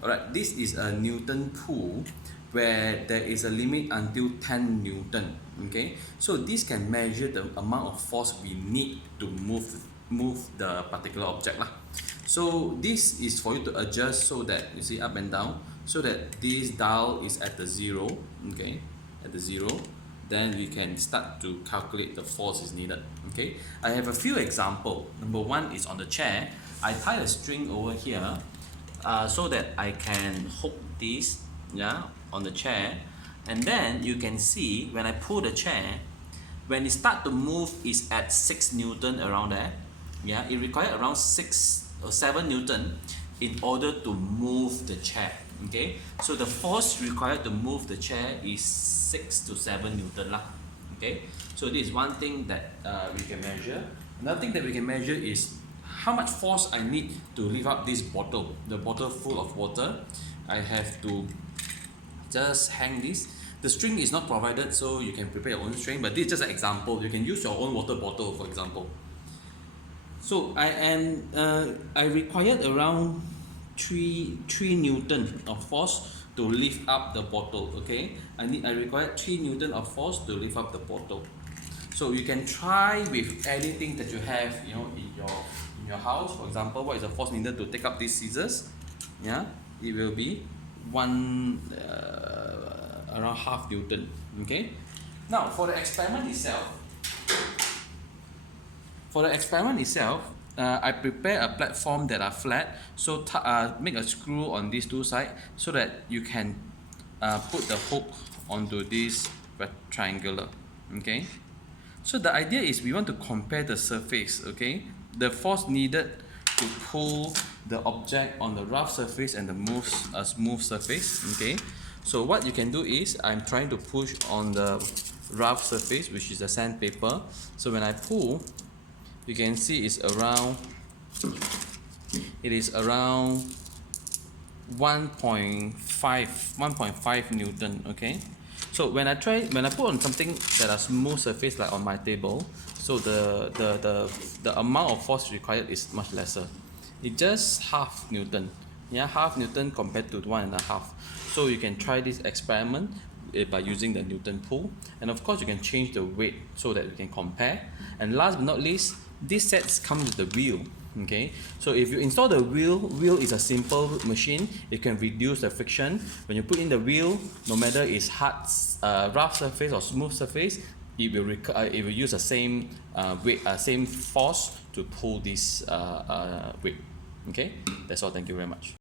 Alright, this is a Newton pull where there is a limit until 10 Newton. Okay, so this can measure the amount of force we need to move the particular object lah. So this is for you to adjust so that you see up and down, so that this dial is at the 0. Okay, at the 0, then we can start to calculate the force is needed. Okay, I have a few examples. Number one is on the chair. I tie a string over here so that I can hook this, yeah, on the chair, and then you can see when I pull the chair, when it start to move is at 6 Newton around there. Yeah, it requires around 6 or 7 Newton in order to move the chair. Okay, so the force required to move the chair is 6 to 7 Newton lah. Okay, so this is one thing that we can measure. Another thing that we can measure is how much force I need to lift up this bottle, the bottle full of water. I have to just hang this. The string is not provided, so you can prepare your own string, but this is just an example. You can use your own water bottle, for example. So I required around 3 Newton of force to lift up the bottle. Okay, I required 3 Newton of force to lift up the bottle. So you can try with anything that you have, you know, in your house. For example, what is the force needed to take up these scissors? Yeah, it will be around half Newton. Okay, now for the experiment itself, I prepare a platform that are flat. So make a screw on these two sides so that you can put the hook onto this triangular. Okay, so the idea is we want to compare the surface. Okay, the force needed to pull the object on the rough surface and the smooth surface. Okay, so what you can do is I'm trying to push on the rough surface, which is the sandpaper. So when I pull, you can see it is around 1.5 Newton. Okay, so when I put on something that are smooth surface like on my table, so the amount of force required is much lesser. It's just half Newton. Yeah, half Newton compared to 1.5. So you can try this experiment by using the Newton pull, and of course you can change the weight so that you can compare. And last but not least, this set comes with the wheel. Okay, so if you install the wheel is a simple machine. It can reduce the friction. When you put in the wheel, no matter it's hard, rough surface or smooth surface, it will use the same weight, same force to pull this weight. Okay, that's all. Thank you very much.